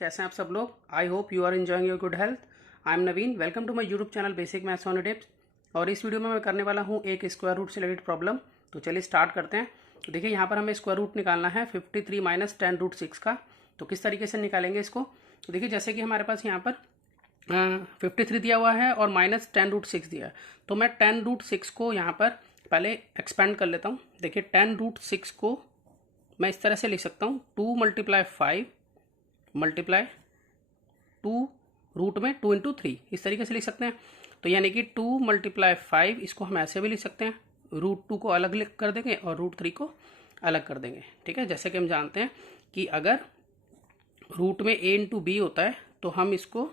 कैसे हैं आप सब लोग। I hope you are enjoying your good health. I am Naveen, welcome to my YouTube channel basic maths on tips. और इस वीडियो में मैं करने वाला हूं एक स्क्वायर रूट से रिलेटेड प्रॉब्लम। तो चलिए स्टार्ट करते हैं। तो देखिए यहाँ पर हमें स्क्वायर रूट निकालना है 53 माइनस 10√6 का। तो किस तरीके से निकालेंगे इसको। तो देखिए जैसे कि हमारे पास यहाँ पर 53 दिया हुआ है और माइनस 10√6 दिया है। तो मैं 10√6 को यहाँ पर पहले एक्सपेंड कर लेता हूँ। देखिए 10√6 को मैं इस तरह से लिख सकता हूँ 2 × 5 मल्टीप्लाई 2 रूट में 2 × 3 इस तरीके से लिख सकते हैं। तो यानी कि 2 × 5 इसको हम ऐसे भी लिख सकते हैं, √2 को अलग लिख कर देंगे और √3 को अलग कर देंगे। ठीक है, जैसे कि हम जानते हैं कि अगर रूट में a × b होता है तो हम इसको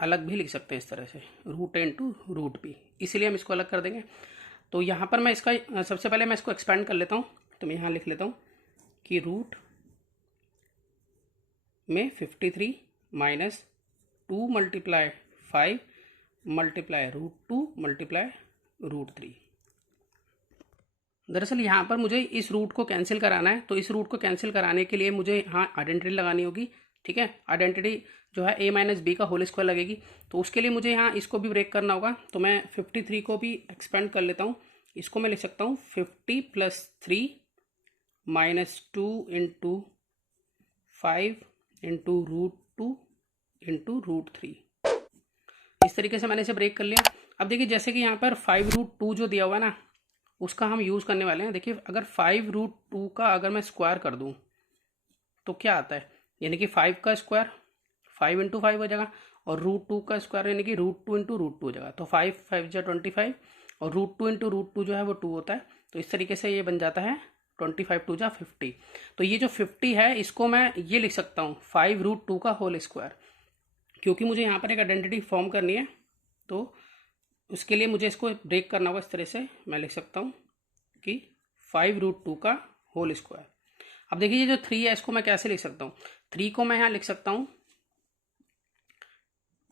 अलग भी लिख सकते हैं इस तरह से, √a × √b, इसीलिए हम इसको अलग कर देंगे। तो यहाँ पर मैं इसका सबसे पहले मैं इसको एक्सपेंड कर लेता हूँ। तो मैं यहाँ लिख लेता हूँ कि रूट में 53 माइनस 2 × 5 मल्टीप्लाई √2 मल्टीप्लाई √3। दरअसल यहाँ पर मुझे इस रूट को कैंसिल कराना है। तो इस रूट को कैंसिल कराने के लिए मुझे यहाँ आइडेंटिटी लगानी होगी। ठीक है, आइडेंटिटी जो है a - b का होल स्क्वायर लगेगी। तो उसके लिए मुझे यहाँ इसको भी ब्रेक करना होगा। तो मैं 53 को भी एक्सपेंड कर लेता हूँ। इसको मैं लिख सकता हूँ 50 + 3 माइनस 2 × 5 × √2 × √3। इस तरीके से मैंने इसे ब्रेक कर लिया। अब देखिए जैसे कि यहाँ पर 5√2 जो दिया हुआ है ना, उसका हम यूज़ करने वाले हैं। देखिए अगर 5√2 का अगर मैं स्क्वायर कर दूँ तो क्या आता है, यानी कि 5 का स्क्वायर 5 × 5 हो जाएगा और √2 का स्क्वायर यानी कि √2 × √2 हो जाएगा। तो 5 × 5 = 25 और √2 × √2 जो है वो 2 होता है। तो इस तरीके से ये बन जाता है 25 × 2 = 50। तो ये जो 50 है इसको मैं ये लिख सकता हूँ 5√2 का होल स्क्वायर, क्योंकि मुझे यहाँ पर एक आइडेंटिटी फॉर्म करनी है। तो उसके लिए मुझे इसको ब्रेक करना होगा। इस तरह से मैं लिख सकता हूँ कि 5√2 का होल स्क्वायर। अब देखिए ये जो 3 है इसको मैं कैसे लिख सकता हूँ। 3 को मैं यहाँ लिख सकता हूँ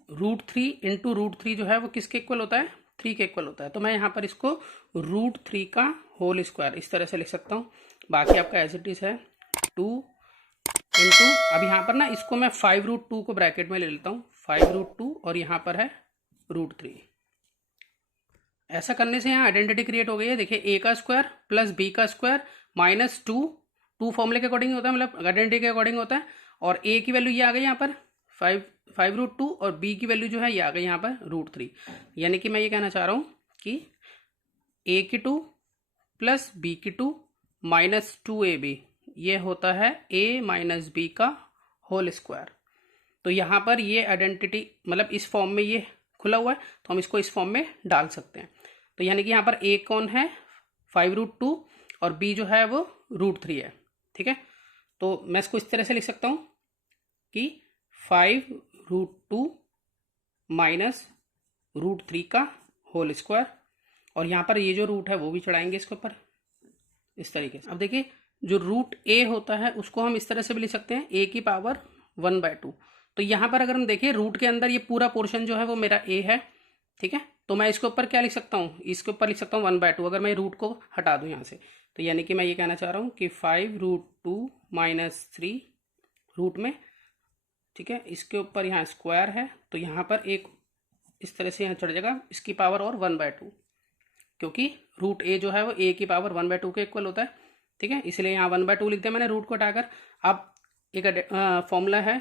√3 × √3 जो है वो किसके इक्वल होता है, 3 के इक्वल होता है। तो मैं यहाँ पर इसको √3 का होल स्क्वायर इस तरह से लिख सकता हूँ। बाकी आपका एज इट इज है 2 × अब यहाँ पर ना इसको मैं 5√2 को ब्रैकेट में ले लेता हूँ, 5√2 और यहाँ पर है √3। ऐसा करने से यहाँ आइडेंटिटी क्रिएट हो गई है। देखिए a का स्क्वायर प्लस b का स्क्वायर माइनस 2 फॉर्मूले के अकॉर्डिंग होता है, मतलब आइडेंटिटी के अकॉर्डिंग होता है। और a की वैल्यू ये आ गई यहाँ पर 5√2 और b की वैल्यू जो है ये आ गई यहाँ पर √3। यानी कि मैं ये कहना चाह रहा हूँ कि a की 2 प्लस b की 2 माइनस 2ab ये होता है a - b का होल स्क्वायर। तो यहाँ पर ये आइडेंटिटी मतलब इस फॉर्म में ये खुला हुआ है, तो हम इसको इस फॉर्म में डाल सकते हैं। तो यानी कि यहाँ पर a कौन है 5√2 और b जो है वो √3 है। ठीक है, तो मैं इसको इस तरह से लिख सकता हूँ कि 5√2 माइनस √3 का होल स्क्वायर, और यहाँ पर ये जो रूट है वो भी चढ़ाएंगे इसके ऊपर इस तरीके से। अब देखिए जो √a होता है उसको हम इस तरह से भी लिख सकते हैं a की पावर 1/2। तो यहाँ पर अगर हम देखें रूट के अंदर ये पूरा पोर्शन जो है वो मेरा a है। ठीक है, तो मैं इसके ऊपर क्या लिख सकता हूँ, इसके ऊपर लिख सकता हूँ 1/2 अगर मैं रूट को हटा दूँ यहाँ से। तो यानी कि मैं ये कहना चाह रहा हूँ कि 5√2 माइनस 3 रूट में, ठीक है, इसके ऊपर यहाँ स्क्वायर है तो यहाँ पर एक इस तरह से यहाँ चढ़ जाएगा इसकी पावर और 1/2, क्योंकि √a जो है वो a की पावर 1/2 के इक्वल होता है। ठीक है, इसलिए यहाँ 1/2 लिख दिया मैंने रूट को हटाकर। अब एक फॉर्मूला है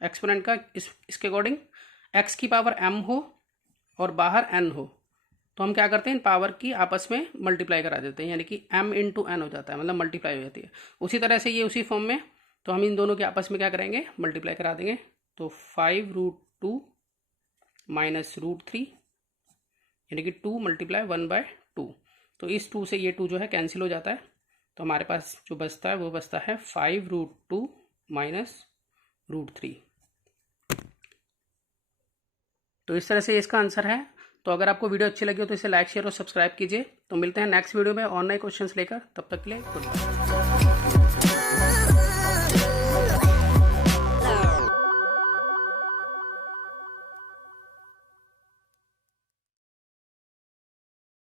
एक्सपोनेंट का, इसके अकॉर्डिंग x की पावर m हो और बाहर n हो तो हम क्या करते हैं, इन पावर की आपस में मल्टीप्लाई करा देते हैं, यानी कि m × n हो जाता है, मतलब मल्टीप्लाई हो जाती है। उसी तरह से ये उसी फॉर्म में, तो हम इन दोनों के आपस में क्या करेंगे, मल्टीप्लाई करा देंगे। तो 5√2 माइनस √3 यानी कि 2 × 1/2। तो इस 2 से ये 2 जो है कैंसिल हो जाता है। तो हमारे पास जो बचता है वो बचता है 5√2 माइनस √3। तो इस तरह से इसका आंसर है। तो अगर आपको वीडियो अच्छी लगी हो तो इसे लाइक शेयर और सब्सक्राइब कीजिए। तो मिलते हैं नेक्स्ट वीडियो में और नए क्वेश्चंस लेकर, तब तक के लिए गुड बाय।